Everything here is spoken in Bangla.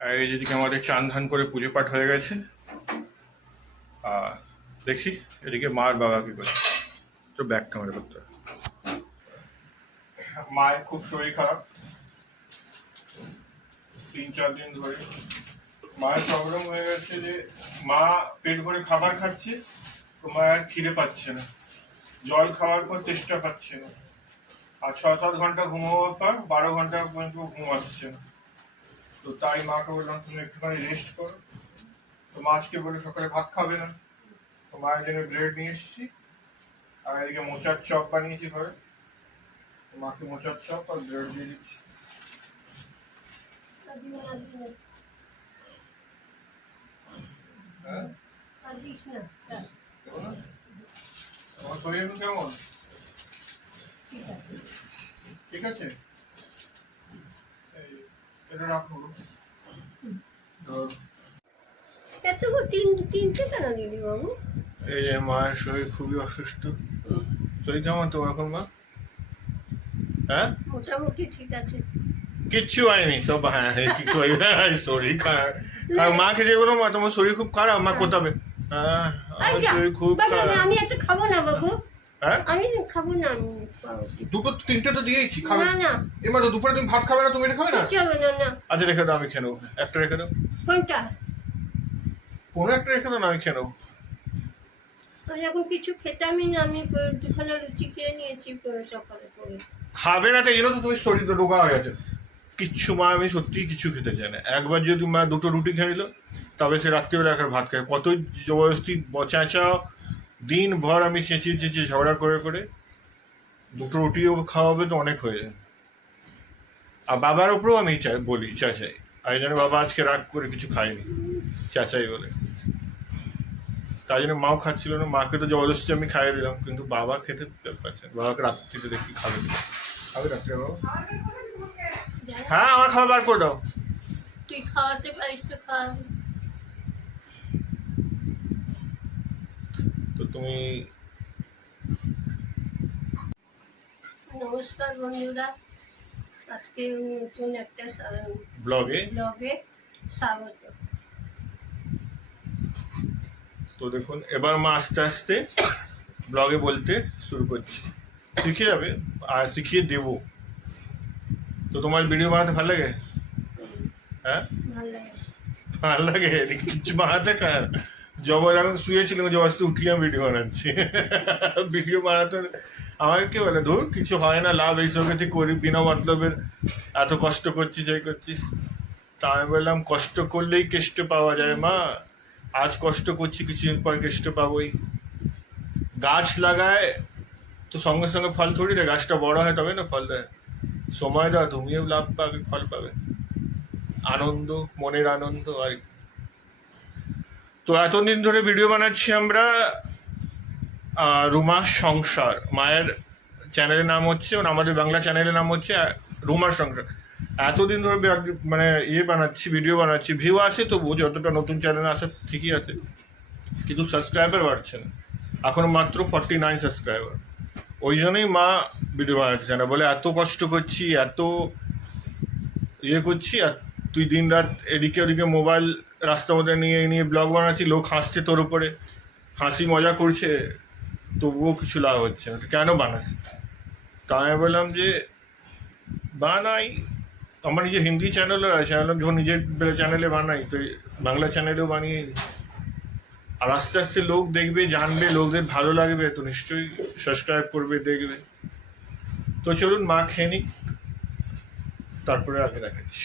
আর এই যেদিকে আমাদের চান ধান করে পুজো পাঠ হয়ে গেছে। আর দেখি এদিকে মার বাবা কি করে, তো ব্যাক ক্যামেরা করতে হবে। মায়ের খুব শরীর খারাপ 3-4 দিন ধরে। মায়ের প্রবলেম হয়ে গেছে যে মা পেট ভরে খাবার খাচ্ছে, তো মা আর খিদে পাচ্ছে না, জল খাওয়ার পর চেষ্টা পাচ্ছে না, আর 6-7 ঘন্টা ঘুমাবার পর 12 ঘন্টা পর্যন্ত ঘুম আসছে না। তো তাই মাকে বললাম তুমি একটুখানি রেস্ট করো। তো মা আজকে বলে সকালে ভাত খাবে না, তো মায়ের জন্য ব্রেড নিয়ে এসেছি, আর এদিকে মোচার চপ বানিয়েছি ঘরে। মাকে মোচার চপ আর ব্রেড দিয়ে দিচ্ছি। হ্যাঁ তোমার শরীর এখন কেমন? ঠিক আছে, এটা রাখো। তিনটে কেন দিদি বাবু? এই যে মায়ের শরীর খুবই অসুস্থ। শরীর কেমন তোমার এখন মা? হ্যাঁ মোটামুটি ঠিক আছে, কিচ্ছু হয়নি, সব হ্যাঁ কিছু শরীর খারাপ। আর মাকে যে বলো মা তোমার শরীর খুব খারাপ, মা কোথাবে? হ্যাঁ আমার শরীর খুব খারাপ। আমি এত খাবো না বাবু, হ্যাঁ আমি খাবো না। আমি দুটো তিনটে তো দিয়েছি, খাবে না না এবার তো দুপুরে তুমি ভাত খাবে না, তুমি এটা খাবে না? চলো না না। আচ্ছা রেখে দাও, আমি খেয়ে নেবো। একটা রেখে দাও, কোনটা? কোনো একটা রেখে দাও না, আমি খেয়ে নেবো। আমি এখন কিছু খেতামই না, আমি দুখানা লুচি খেয়ে নিয়েছি সকালে করে। খাবে না, তাই জন্য তো তুমি শরীর তো রোগা হয়ে গেছে। কিচ্ছু মা আমি সত্যি কিছু খেতে চাই না। একবার যদি মা দুটো রুটি খেয়ে নিল, তবে সে রাত্রিবেলা এখন ভাত খায়। কতই জবরদস্তি চেঁচাও, দিন ভর আমি চেঁচিয়ে চেঁচিয়ে ঝগড়া করে করে দুটো রুটিও খাওয়াবে তো অনেক হয়ে যায়। আর বাবার উপরেও আমি বলি চেঁচাই, আর এই জন্য বাবা আজকে রাগ করে কিছু খায়নি, চেঁচাই বলে। তাই জন্য মাও খাচ্ছিল না, মাকে তো জবরদস্তি আমি খাইয়ে দিলাম, কিন্তু বাবা খেতে পারছে না। বাবাকে রাত্রিতে দেখি খাবে, খাবে রাত্রে বাবা। হ্যাঁ আমার খাবার বার করে দাও। তুই খাওয়াতে পারিস তো খাওয়া। তো তুমি নমস্কার বন্ধুরা, আজকে নতুন একটা ব্লগে স্বাগত। তো দেখুন এবার মা আস্তে আস্তে ব্লগে বলতে শুরু করছি, শিখে যাবে আর শিখিয়ে দেবো। তো তোমার ভিডিও বানাতে ভালো লাগে? হ্যাঁ ভালো লাগে, কিছু বানাতে চায় না। জবা যখন শুয়েছিলাম, জবাস্তি উঠিয়ে আমি ভিডিও বানাচ্ছি। ভিডিও বানাতে আমার কি বলে, ধর কিছু হয় না, লাভ এইসব কিছু করি বিনা মতলবের, এত কষ্ট করছিস এই করছিস। তা আমি বললাম কষ্ট করলেই কেষ্ট পাওয়া যায় মা, আজ কষ্ট করছি কিছুদিন পর কেষ্ট পাবোই। গাছ লাগায় তো সঙ্গে সঙ্গে ফল থরি না, গাছটা বড় হয় তবে না ফল দেয়। সময় দাও, তুমিও লাভ পাবে, ফল পাবে, আনন্দ, মনের আনন্দ আর কি। তো এতদিন ধরে ভিডিও বানাচ্ছি আমরা রুমার সংসার, মায়ের চ্যানেলের নাম হচ্ছে, আমাদের বাংলা চ্যানেলের নাম হচ্ছে রুমার সংসার। এতদিন ধরে মানে বানাচ্ছি, ভিডিও বানাচ্ছি, ভিউ আসে তবু, যতটা নতুন চ্যানেল আসে ঠিকই আছে, কিন্তু সাবস্ক্রাইবার বাড়ছে না। এখন মাত্র 49 সাবস্ক্রাইবার। ওই জন্যই মা ভিডিও বানাচ্ছে না, বলে এত কষ্ট করছি, এত করছি, আর তুই দিন রাত এদিকে ওদিকে মোবাইল রাস্তার মধ্যে নিয়ে নিয়ে ব্লগ বানাচ্ছি, লোক হাসছে তোর উপরে, হাসি মজা করছে, তবুও কিছু লাভ হচ্ছে না, কেন বানাস? তা আমি বললাম যে বানাই, আমার নিজের হিন্দি চ্যানেলও আছে, আমি যখন নিজের চ্যানেলে বানাই তো বাংলা চ্যানেলেও বানিয়ে, আর আস্তে আস্তে লোক দেখবে, জানবে, লোকদের ভালো লাগবে তো নিশ্চয়ই সাবস্ক্রাইব করবে, দেখবে। তো চলুন মা খেয়ে নিক, তারপরে আগে দেখাচ্ছি।